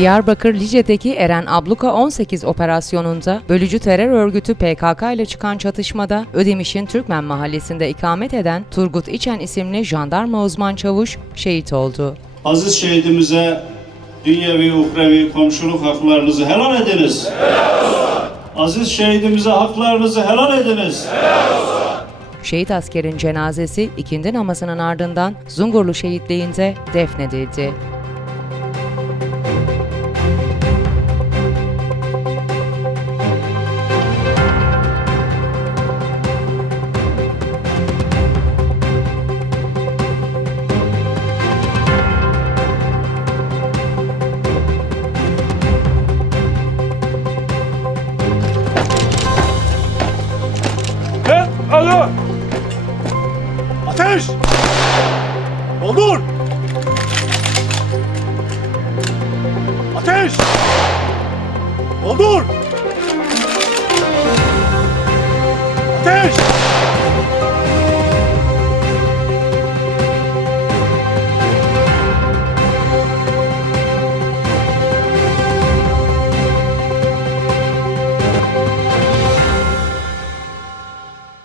Diyarbakır Lice'deki Eren Abluka 18 operasyonunda bölücü terör örgütü PKK ile çıkan çatışmada Ödemiş'in Türkmen mahallesinde ikamet eden Turgut İçen isimli jandarma uzman çavuş şehit oldu. Aziz şehidimize dünyevi, uhrevi komşuluk haklarınızı helal ediniz. Aziz şehidimize haklarınızı helal ediniz. Şehit askerin cenazesi ikindi namazının ardından Zungurlu şehitliğinde defnedildi. Alo! Ateş! Doldur! Ateş! Doldur!